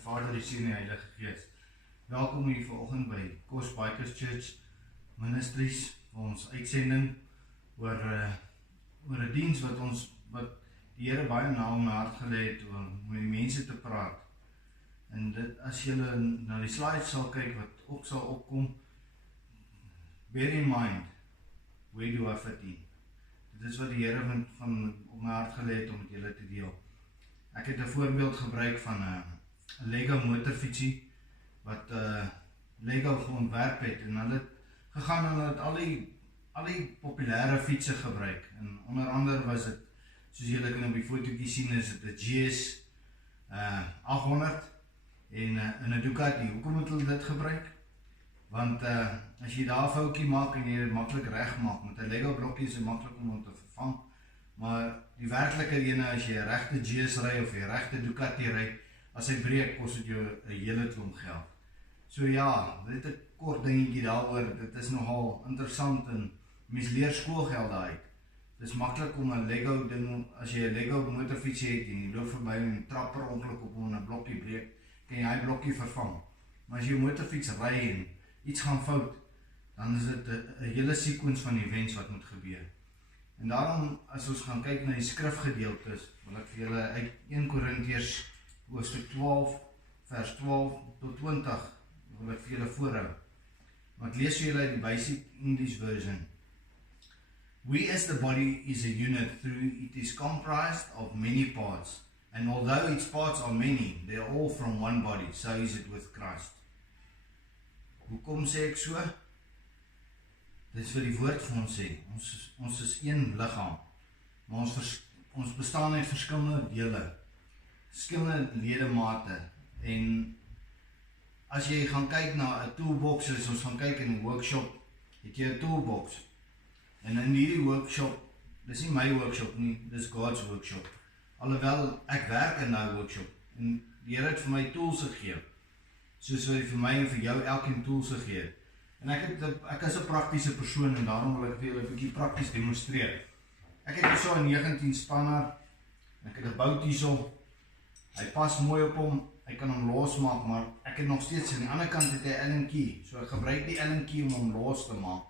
Vader, die Seun en die Heilige Gees. Welkom hier vanoggend by Kosh Church Ministries vir ons uitsending oor 'n diens wat die Here baie na my hart gelê het om met die mense te praat. En dit, as julle na die slides sal kyk wat ook sal opkom, bear in mind, where do I fit in? Dit is wat die Here van op my hart gelê het om met julle te deel. Ek het 'n voorbeeld gebruik van 'n Lego motorfietsie wat Lego geontwerp het en hulle het gegaan en hulle het al die populêre fietsse gebruik. En onder andere was dit, soos julle kan op die fotootjie sien, is dit 'n GS 800 en 'n Ducati. Hoekom het hulle dit gebruik? Want as jy daar 'n foutjie maak en jy dit maklik reg maak met 'n Lego blokkie, is dit maklik om hom te vervang. Maar die werklike ene, as jy 'n regte GS ry of 'n regte Ducati ry, as hy breek, kos dit jou 'n hele klomp geld. So ja, dit is 'n kort dingetjie daaroor. Dit is nogal interessant en mens leer skoolgeld uit. Dit is maklik om 'n Lego ding, as jy 'n Lego motorfiets het en jy loop verby en jy trap per ongeluk op hom en 'n blokkie breek, kan jy hy blokkie vervang. Maar as jy 'n motorfiets ry en iets gaan fout, dan is dit 'n hele sequence van events wat moet gebeur. En daarom, as ons gaan kyk na die skrifgedeeltes, wil ek vir julle uit 1 Korintiërs hoofstuk 12, vers 12 tot 20, wil ek vir julle voorhou. Maar ek lees vir julle uit die Basic English Version. We as the body is a unit through it is comprised of many parts, and although its parts are many, they are all from one body, so is it with Christ. Hoekom sê ek so? Dit is vir die woord vir ons sê, ons is een liggaam, maar ons bestaan uit verskillende dele, verskillende ledemate, en as jy gaan kyk na 'n toolbox, as ons gaan kyk in 'n workshop, het jy 'n toolbox, en in hierdie workshop, dis nie my workshop nie, dis God's workshop, alhoewel ek werk in daai workshop, en die Here het vir my tools gegee, soos hy vir my en vir jou elkeen tools gegee het. En ek is 'n praktiese persoon en daarom wil ek vir julle 'n bietjie prakties demonstreer. Ek het hier so 'n 19 spanner, ek het 'n bout hierso, hy pas mooi op hom, hy kan hom losmaak, maar ek het nog steeds aan die ander kant het hy 'n Allen key, so ek gebruik die Allen key om hom los te maak.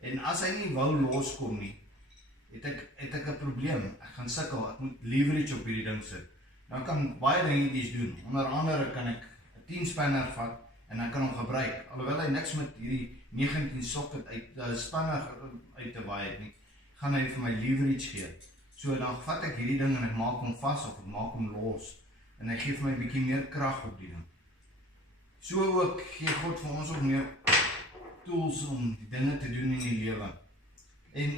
En as hy nie wou loskom nie, het ek 'n probleem, ek gaan sukkel, ek moet leverage op hierdie ding sit. Dan kan ek baie dingetjies doen, onder andere kan ek 'n 10 spanner vat, en dan kan hom gebruik, alhoewel hy niks met hierdie 19 socket uit spanner uit te waai het nie, gaan hy vir my leverage gee. So dan vat ek hierdie ding en ek maak hom vas of ek maak hom los, en hy gee vir my 'n bietjie meer krag op die ding. So ook gee God vir ons ook meer tools om die dinge te doen in die lewe. En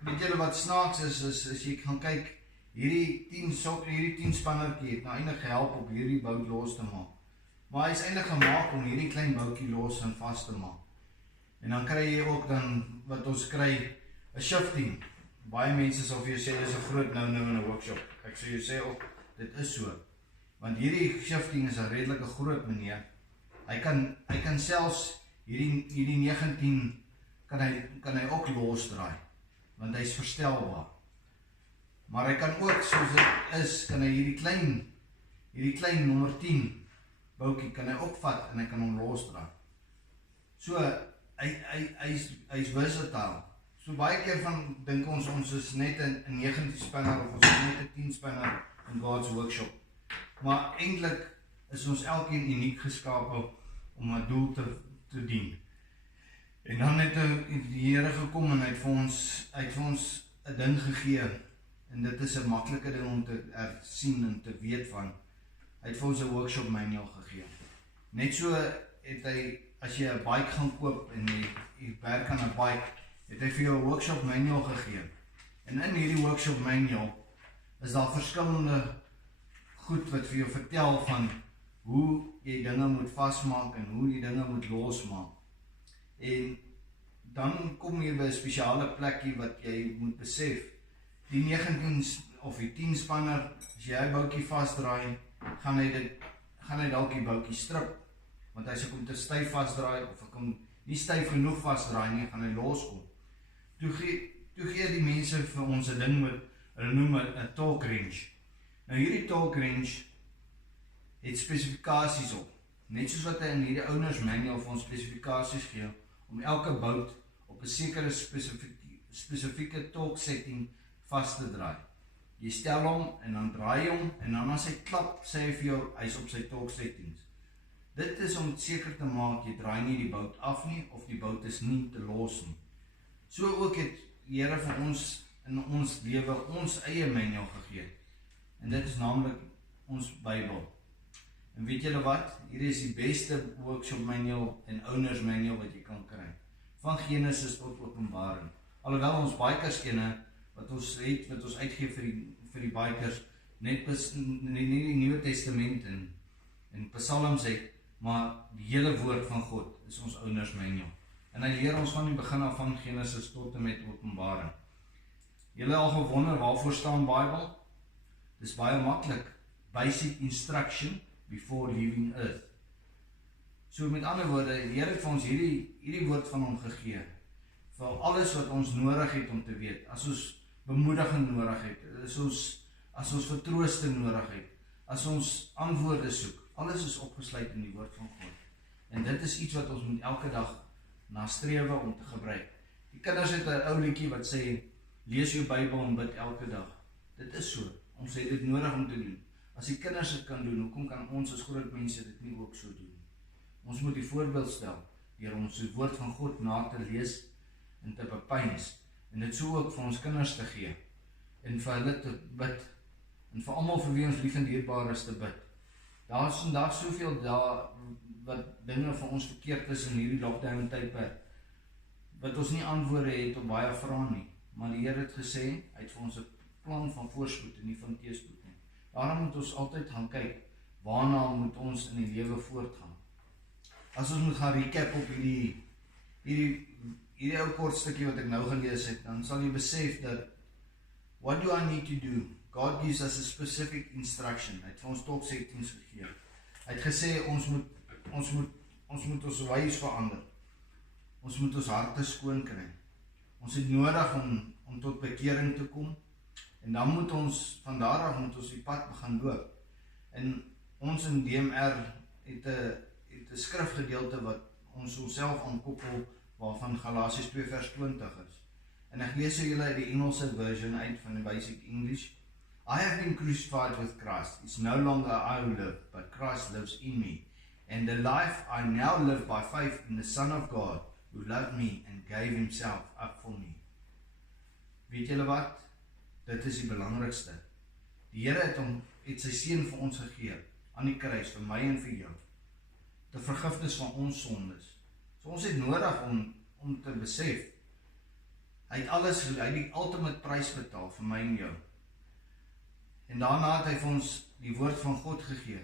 weet julle wat snaaks is as jy gaan kyk, hierdie 10 spannertjie het nou eintlik gehelp op hierdie bout los te maak. Maar hy is eintlik gemaak om hierdie klein boutjie los en vas te maak. En dan kry jy ook dan, wat ons kry, 'n shifting. Baie mense sal vir jou sê, dis 'n groot nou in 'n workshop. Ek sê jou sê ook, dit is so. Want hierdie shifting is 'n redelike groot meneer. Hy kan selfs hierdie 19 kan hy ook losdraai, want hy is verstelbaar. Maar hy kan ook, soos dit is, kan hy hierdie klein nommer 10 boutjie kan hy ook vat en hy kan hom losdraai. So hy is versatile. So baie keer van dink ons is net 'n 19 spanner of ons is net 'n 10 spanner in God's workshop. Maar eintlik is ons elkeen uniek geskape om 'n doel te dien. En dan het die Here gekom en hy het vir ons 'n ding gegee, en dit is 'n maklike ding om te sien en te weet van. Hy het vir ons 'n workshop manual gegee. Net so het hy, as jy 'n bike gaan koop en jy werk aan 'n bike, het hy vir jou 'n workshop manual gegee. En in hierdie workshop manual is daar verskillende goed wat vir jou vertel van hoe jy dinge moet vasmaak en hoe jy dinge moet losmaak. En dan kom jy by 'n spesiale plekkie wat jy moet besef. Die 19 of die 10 spanner, as jy hy boutjie vasdraai, gaan hy dalk die boutjie strip, want as ek hom te styf vasdraai of ek hom nie styf genoeg vasdraai nie, gaan hy loskom. Toe gee die mense vir ons 'n ding wat hulle noem 'n torque wrench. Nou hierdie torque wrench het spesifikasies op. Net soos wat hy in hierdie owners manual vir ons spesifikasies gee, om elke bout op 'n sekere spesifieke torque setting vas te draai. Jy stel hom en dan draai jy hom en dan as hy klap, sê hy vir jou, hy is op sy torque settings. Dit is om seker te maak, jy draai nie die bout af nie, of die bout is nie te los nie. So ook het die Here vir ons in ons lewe ons eie manual gegee. En dit is naamlik ons Bybel. En weet julle wat? Hier is die beste workshop manual en owners manual wat jy kan kry. Van Genesis tot Openbaring. Alhoewel ons bikers ene, wat ons het, wat ons uitgee vir die bikers, net die Nuwe Testament en Psalms het, maar die hele woord van God is ons owners manual. En hy leer ons van die begin af van Genesis tot en met Openbaring. Julle al gewonder, waarvoor staan Bybel? Dis baie maklik. Basic instruction before leaving earth. So met ander woorde, die Here het vir ons hierdie woord van hom gegee, vir alles wat ons nodig het om te weet, as ons bemoediging nodig het, as ons vertroosting nodig het, as ons antwoorde soek, alles is opgesluit in die woord van God. En dit is iets wat ons moet elke dag nastrewe om te gebruik. Die kinders het 'n ou liedjie wat sê, lees jou Bybel en bid elke dag. Dit is so, ons het dit nodig om te doen. As die kinders dit kan doen, hoekom kan ons as groot mense dit nie ook so doen? Ons moet die voorbeeld stel, deur ons die woord van God na te lees en te bepeins, en dit so ook vir ons kinders te gee, en vir hulle te bid, en vir almal vir wie ons lief en dierbaar is te bid. Daar is vandag soveel daar, wat dinge vir ons verkeerd is in hierdie lockdown tydperk, wat ons nie antwoorde het op baie vrae nie, maar die Here het gesê, hy het vir ons 'n plan van voorspoed en nie van teëspoed nie. Daarom moet ons altyd gaan kyk, waarna moet ons in die lewe voortgaan. As ons moet gaan recap op hierdie ou kort stukkie wat ek nou gelees het, dan sal jy besef dat, what do I need to do? God gives us a specific instruction. Hy het vir ons top settings gegee. Hy het gesê, ons moet ons wys verander. Ons moet ons harte skoon kry. Ons het nodig om tot bekering te kom, en dan moet ons, van daar af moet ons die pad begin loop. En ons in DMR het 'n skrifgedeelte wat ons onsself aankoppel, waarvan Galasiërs 2 vers 20 is. En ek lees julle uit die Engelse version uit van die Basic English. I have been crucified with Christ. It's no longer I who live, but Christ lives in me. And the life I now live by faith in the Son of God, who loved me and gave himself up for me. Weet julle wat? Dit is die belangrikste. Die Here het sy seun vir ons gegee, aan die kruis, vir my en vir jou, te vergifnis van ons sondes. So ons het nodig om te besef, hy het die ultimate prys betaal vir my en jou. En daarna het hy vir ons die woord van God gegee,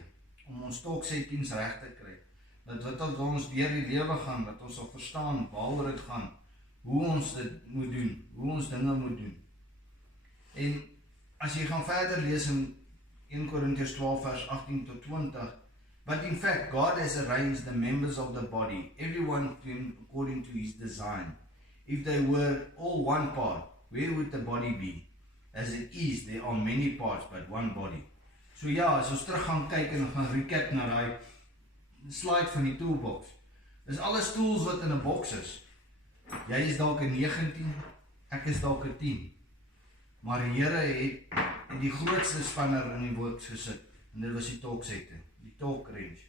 om ons tolksettings reg te kry, dat wat ons deur die lewe gaan, dat ons sal verstaan waaroor dit gaan, hoe ons dit moet doen, hoe ons dinge moet doen. En as jy gaan verder lees in 1 Korintiërs 12 vers 18 tot 20, but in fact God has arranged the members of the body, everyone according to his design. If they were all one part, where would the body be? As it is, there are many parts, but one body. So ja, as ons terug gaan kyk en gaan recap na die slide van die toolbox, is alles tools wat in 'n box is. Jy is dalk 'n 19, ek is dalk 'n 10. Maar die Here het die grootste spanner in die box gesit, en dit was die tolksette, die tolk range,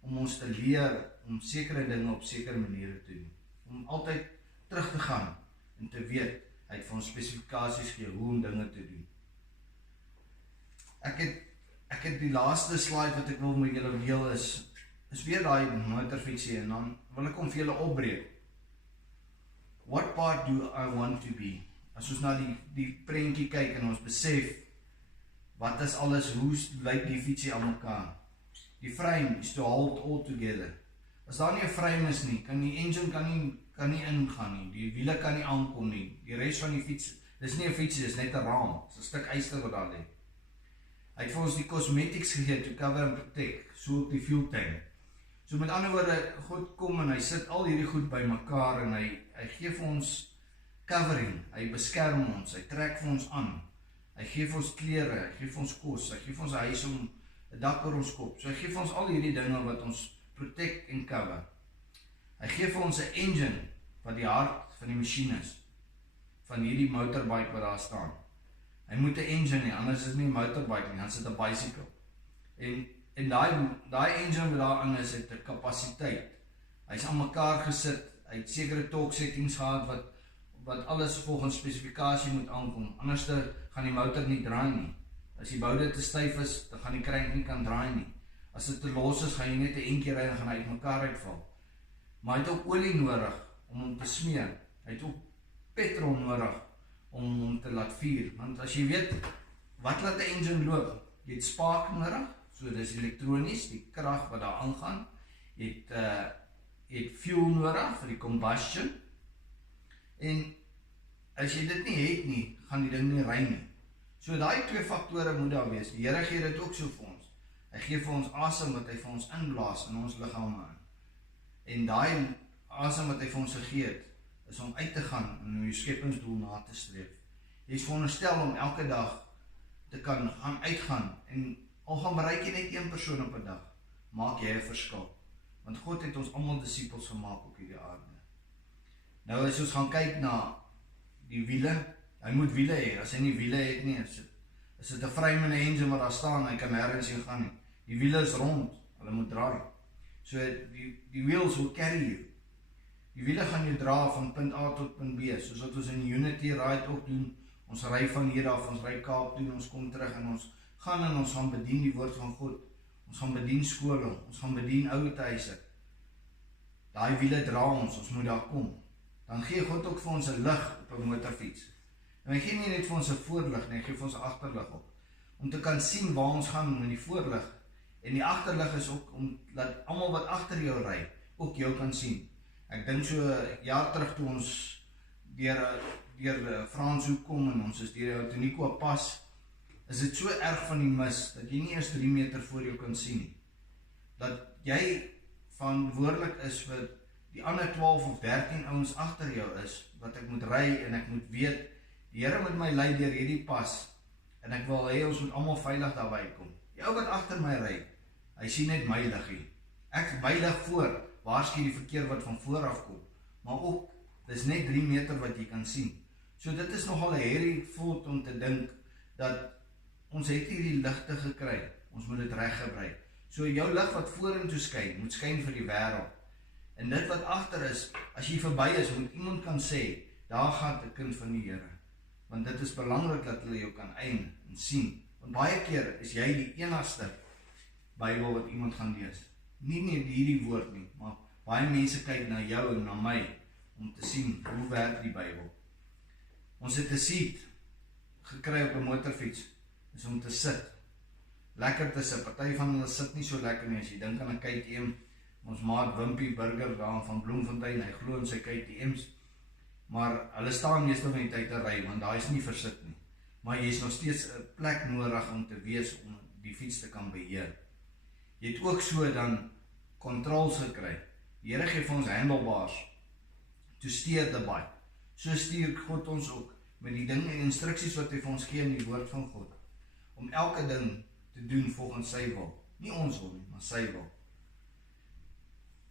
om ons te leer om sekere dinge op sekere maniere te doen, om altyd terug te gaan en te weet, hy het vir ons spesifikasies gegee hoe om dinge te doen. Ek het die laaste slide wat ek wil met julle deel is weer daai motorfiksie, en dan wil ek hom vir julle opbreek. What part do I want to be? As ons na die prentjie kyk en ons besef, wat is alles, hoe lyk die fietsie aan mekaar? Die frame is to hold all together. As daar nie 'n frame is nie, kan die engine kan nie ingaan nie, die wiele kan nie aankom nie, die res van die fiets, dis nie 'n fietsie, dis net 'n raam, dis 'n stuk yster wat daar lê. Hy het vir ons die cosmetics gegee, to cover and protect, so ook die fuel tank. So met ander woorde, God kom en hy sit al hierdie goed by mekaar, en hy gee vir ons covering, hy beskerm ons, hy trek vir ons aan, hy gee vir ons klere, hy gee vir ons kos, hy gee vir ons 'n huis 'n dak oor ons kop. So hy gee vir ons al hierdie dinge wat ons protect en cover. Hy gee vir ons 'n engine wat die hart van die masjien is, van hierdie motorbike wat daar staan. Hy moet 'n engine hê, anders is dit nie 'n motorbike nie, dan is dit 'n bicycle. En daai engine wat daarin is, het 'n kapasiteit. Hy's aan mekaar gesit, hy het sekere torque settings gehad wat alles volgens spesifikasie moet aankom, anders gaan die motor nie draai nie. As die boude te styf is, dan gaan die krank nie kan draai nie. As dit te los is, gaan jy net 'n eentjie ry en gaan hy uit mekaar uitval. Maar hy het ook olie nodig om hom te smeer. Hy het ook petrol nodig om hom te laat vuur. Want as jy weet, wat laat 'n engine loop? Jy het spark nodig, so dis elektronies, die krag wat daar aangaan. Jy het fuel nodig vir die combustion. En as jy dit nie het nie, gaan die ding nie ry nie. So daai twee faktore moet daar wees. Die Here gee dit ook so vir ons. Hy gee vir ons asem wat hy vir ons inblaas in ons liggame in. En daai asem wat hy vir ons gegee het, is om uit te gaan en om jou skepingsdoel na te streef. Jy is veronderstel om elke dag te kan uitgaan en al gaan bereik jy net een persoon op 'n dag, maak jy 'n verskil. Want God het ons almal disippels gemaak op hierdie aarde. Nou as ons gaan kyk na die wiele, hy moet wiele hê. As hy nie wiele het nie, is dit 'n vrymende engine wat daar staan, hy kan nêrens heen gaan nie. Die wiele is rond, hulle moet draai. So die wheels will carry you. Die wiele gaan jou dra van punt A tot punt B, soos wat ons in die Unity ride ook doen. Ons ry van hier af, ons ry Kaap toe, ons kom terug en ons gaan bedien die woord van God. Ons gaan bedien skole, ons gaan bedien ouete huise. Daai wiele dra ons moet daar kom. Dan gee God ook vir ons 'n lig op 'n motorfiets. En hy gee nie net vir ons 'n voorlig nie, hy gee vir ons 'n agterlig op. Om te kan sien waar ons gaan met die voorlig. En die agterlig is ook om dat almal wat agter jou ry, ook jou kan sien. Ek dink so 'n jaar terug toe ons deur Franshoek kom en ons is deur Jounico pas, is dit so erg van die mis, dat jy nie eers 3 meter voor jou kan sien nie. Dat jy verantwoordelik is vir die ander 12 of 13 ouens agter jou is, wat ek moet ry en ek moet weet, die Here moet my lei deur hierdie pas, en ek wil hê ons moet almal veilig daarby kom. Die ou wat agter my ry, hy sien net my liggie. Ek veilig voor, waarsku die verkeer wat van voor af kom, maar ook, dis net 3 meter wat jy kan sien. So dit is nogal 'n hairy thought om te dink, dat ons het hierdie ligte gekry, ons moet dit reg gebruik. So jou lig wat vorentoe skyn, moet skyn vir die wêreld. En dit wat agter is, as jy verby is, moet iemand kan sê, daar gaan 'n kind van die Here. Want dit is belangrik dat hulle jou kan eien en sien. Want baie keer is jy die enigste Bybel wat iemand gaan lees. Nie net hierdie woord nie, maar baie mense kyk na jou en na my, om te sien, hoe werk die Bybel. Ons het 'n seat gekry op 'n motorfiets, is om te sit. Lekker te sit, party van hulle sit nie so lekker nie, as jy dink aan 'n KTM, ons maat Wimpy Burger daar van Bloemfontein, hy glo in sy KTM's, maar hulle staan meestal van die tyd te ry, want daar is nie versit nie. Maar jy is nog steeds 'n plek nodig om te wees, om die fiets te kan beheer. Jy het ook so dan controls gekry. Die Here gee vir ons handlebars, to steer the bike. So stuur God ons ook, met die ding en instruksies wat hy vir ons gee in die woord van God, om elke ding te doen volgens sy wil. Nie ons wil nie, maar sy wil.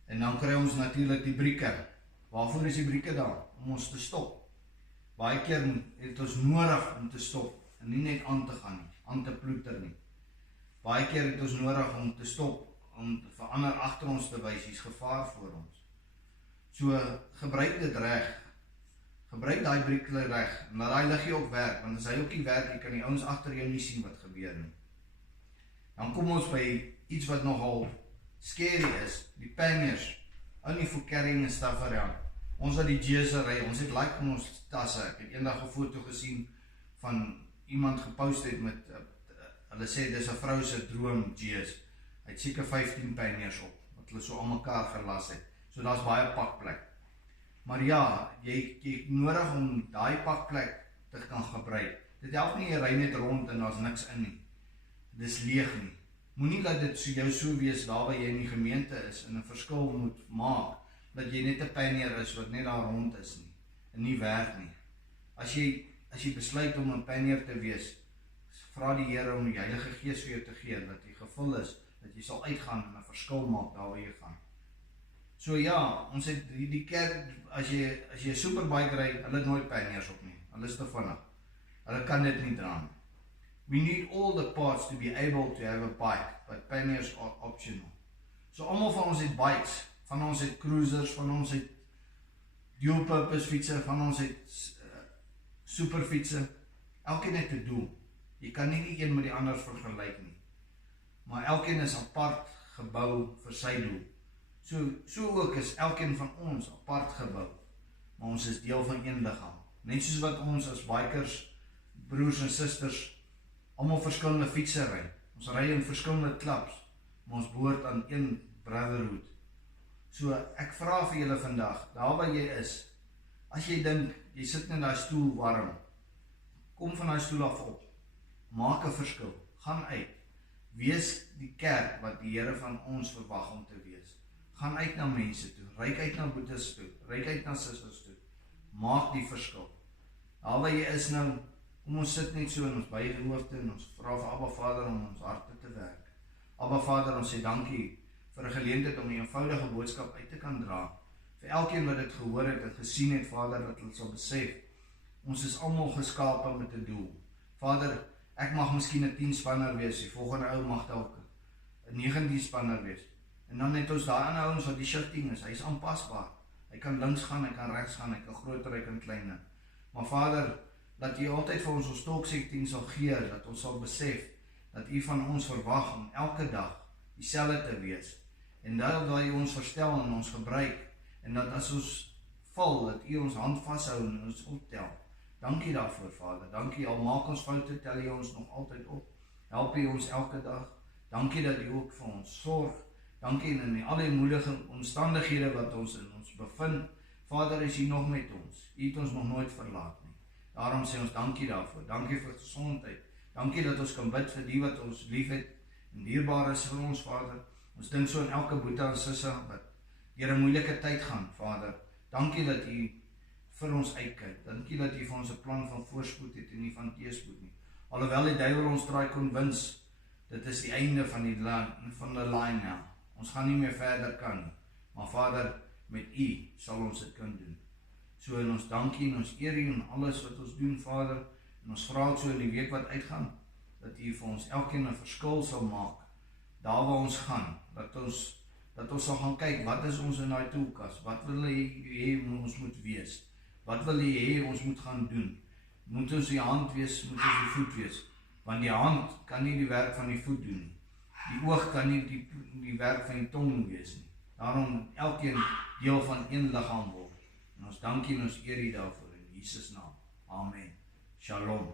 En dan kry ons natuurlik die brieke. Waarvoor is die brieke daar? Om ons te stop. Baie keer het ons nodig om te stop, en nie net aan te gaan nie, aan te ploeter nie. Baie keer het ons nodig om te stop, om vir ander agter ons te wys, hier's gevaar voor ons. So, gebruik dit reg. Gebruik daai brieke reg, en laat daai liggie ook werk, want as hy ook nie werk, jy kan die ouens agter jou nie sien wat gebeur nie. Dan kom ons by iets wat nogal scary is, die panniers, only for carrying and stuff around. Ons wat die G's ry, ons het like in ons tasse. Ek het eendag 'n foto gesien van iemand gepost het met, hulle sê dis 'n vrou se droom G's. Hy het seker 15 panniers op, wat hulle so aan mekaar gelas het. So daar's baie pakplek. Maar ja, jy nodig om daai pakplek te kan gebruik. Dit help nie jy ry net rond en daar's niks in nie. Dis leeg nie. Moenie laat dit so jou so wees daar waar jy in die gemeente is en 'n verskil moet maak, dat jy net 'n pannier is wat net daar rond is nie, en nie werk nie. As jy besluit om 'n pannier te wees, vra die Here om die Heilige Gees vir jou te gee, dat jy gevul is, dat jy sal uitgaan en 'n verskil maak daar waar jy gaan. So ja, ons het die kerk, as jy superbike ry, hulle het nooit panniers op nie, hulle is te vinnig, hulle kan dit nie dra nie. We need all the parts to be able to have a bike, but panniers are optional. So almal van ons het bikes, van ons het cruisers, van ons het dual purpose fietsen, van ons het superfietsen, elkeen het 'n doel. Jy kan nie die een met die ander vergelyk nie, maar elkeen is apart gebou vir sy doel. So ook is elkeen van ons apart gebou, maar ons is deel van een liggaam. Net soos wat ons as bikers, broers en susters, almal verskillende fietsse ry. Ons ry in verskillende klubs, maar ons behoort aan een brotherhood. So ek vra vir julle vandag, daar waar jy is, as jy dink, jy sit in daai stoel warm, kom van daai stoel af op, maak 'n verskil, gaan uit, wees die kerk wat die Here van ons verwag om te wees. Gaan uit na mense toe, reik uit na boetes toe, reik uit na susters toe, maak die verskil. Daar waar jy is nou, kom ons sit net so in ons buie hoofde en ons vra vir Abba Vader om ons harte te werk. Abba Vader, ons sê dankie vir 'n geleentheid om 'n eenvoudige boodskap uit te kan dra. Vir elkeen wat dit gehoor het en gesien het, Vader, dat hulle sal besef, ons is almal geskape met 'n doel. Vader, ek mag miskien 'n 10-spanner wees, die volgende ou mag dalk 'n 19-spanner wees. En dan het ons daai ander ouens wat die shifting is, hy is aanpasbaar. Hy kan links gaan, hy kan regs gaan, hy kan groter, hy kan kleiner. Maar Vader, dat U altyd vir ons stoksetting sal gee, dat ons sal besef, dat U van ons verwag om elke dag dieselfde te wees. En dat wil U ons verstel en ons gebruik, en dat as ons val, dat U ons hand vashou en ons optel. Dankie daarvoor, Vader. Dankie, al maak ons foute, tel U ons nog altyd op. Help U ons elke dag. Dankie dat U ook vir ons sorg. Dankie in al die moedige omstandighede wat ons in ons bevind. Vader, is U nog met ons. U het ons nog nooit verlaat nie. Daarom sê ons dankie daarvoor. Dankie vir gesondheid. Dankie dat ons kan bid vir die wat ons lief het en dierbaar is vir ons, Vader. Ons dink so in elke boeta en sisse wat deur 'n moeilike tyd gaan, Vader. Dankie dat U vir ons uitkyk. Dankie dat U vir ons 'n plan van voorspoed het en nie van teëspoed nie. Alhoewel die duiwel ons draai kon wins, dit is die einde van die line nou. Ons gaan nie meer verder kan nie. Maar Vader, met U sal ons dit kan doen. So en ons dankie en ons eer U en alles wat ons doen, Vader. En ons vra ook so in die week wat uitgaan, dat U vir ons elkeen 'n verskil sal maak, daar waar ons gaan, dat ons sal gaan kyk, wat is ons in daai toolkas, wat wil U hê ons moet wees, wat wil U hê ons moet gaan doen, moet ons die hand wees, moet ons die voet wees, want die hand kan nie die werk van die voet doen nie, die oog kan nie die werk van die tong wees nie, daarom elkeen deel van een liggaam word, en ons dankie en ons eer U daarvoor, in Jesus naam, Amen. Shalom.